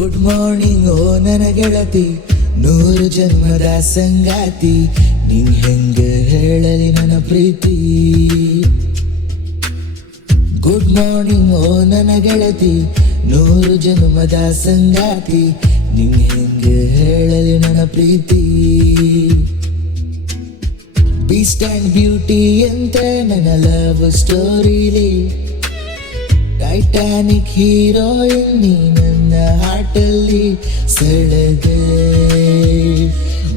Good morning ಓ ನನ್ನ ಗೆಳತಿ, 100 ಜನ್ಮದ ಸಂಗಾತಿ, ನಿಂಗ್ ಹೆಂಗ ಹೇಳಲಿ ನನ್ನ ಪ್ರೀತಿ. ಗುಡ್ ಮಾರ್ನಿಂಗ್ ಓ ನನ್ನ ಗೆಳತಿ, 100 ಜನ್ಮದ ಸಂಗಾತಿ, ನಿಂಗ್ ಹೆಂಗ ಹೇಳಲಿ ನನ್ನ ಪ್ರೀತಿ. ಬೀಸ್ಟ್ ಅಂಡ್ ಬ್ಯೂಟಿ ಅಂತ ನನ್ನ ಲವ್ ಸ್ಟೋರಿಲಿ, ಟೈಟಾನಿಕ್ ಹೀರೋಯಿನ್ ನೀ ನನ್ನ ಹಾರ್ಟಲ್ಲಿ ಸೆಳೆದೆ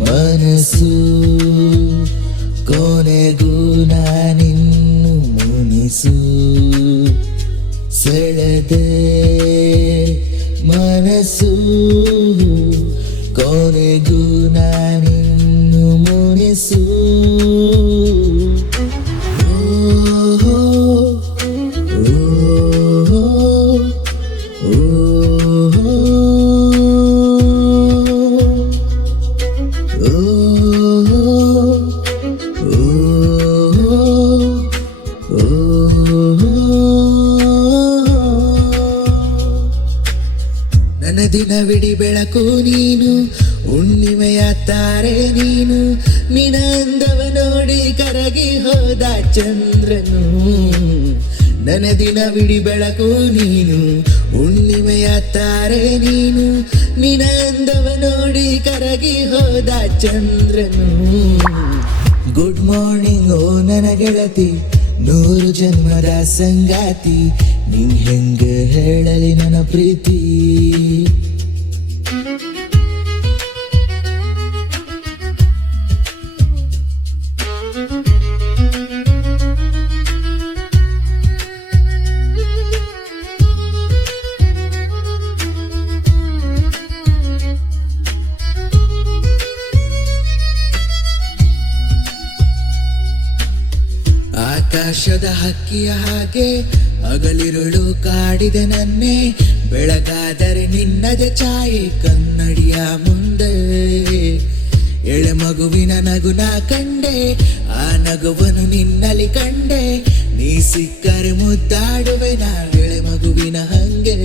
ಮನಸ್ಸು, ಕೊನೆಗೂ ನಾನಿನ್ನು ಮುನಿಸು. ಸೆಳೆದೆ ಮನಸ್ಸು, ಕೊನೆಗೂ ನಾನಿನ್ನು ಮುನಿಸು. ನನ್ನ ದಿನವಿಡಿ ಬೆಳಕು ನೀನು, ಹುಣ್ಣಿಮೆಯ ತಾರೆ ನೀನು, ನಿನ್ನ ಅಂದವ ನೋಡಿ ಕರಗಿ ಹೋದ ಚಂದ್ರನು. ನನ್ನ ದಿನವಿಡಿ ಬೆಳಕು ನೀನು, ಹುಣ್ಣಿಮೆಯ ತಾರೆ ನೀನು, ನಿನ್ನ ಅಂದವ ನೋಡಿ ಕರಗಿ ಹೋದ ಚಂದ್ರನು. ಗುಡ್ ಮಾರ್ನಿಂಗ್ ಓ ನನ್ನ ಗೆಳತಿ, 100 ಜನ್ಮದ ಸಂಗಾತಿ, ನಿಂಗ್ ಹೆಂಗ ಹೇಳಲಿ ನನ್ನ ಪ್ರೀತಿ. ಆಕಾಶದ ಹಕ್ಕಿಯ ಹಾಗೆ ಹಗಲಿರುಳು ಕಾಡಿದೆ ನನ್ನೆ, ಬೆಳಗಾದರೆ ನಿನ್ನದೆ ಛಾಯೆ ಕನ್ನಡಿಯ ಮುಂದೆ. ಎಳೆ ಮಗುವಿನ ನಗುನ ಕಂಡೆ, ಆ ನಗುವನ್ನು ನಿನ್ನಲ್ಲಿ ಕಂಡೆ, ನೀ ಸಿಕ್ಕರೆ ಮುದ್ದಾಡುವೆ ನಾ ಎಳೆ ಮಗುವಿನ ಹಂಗೆ.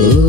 Oh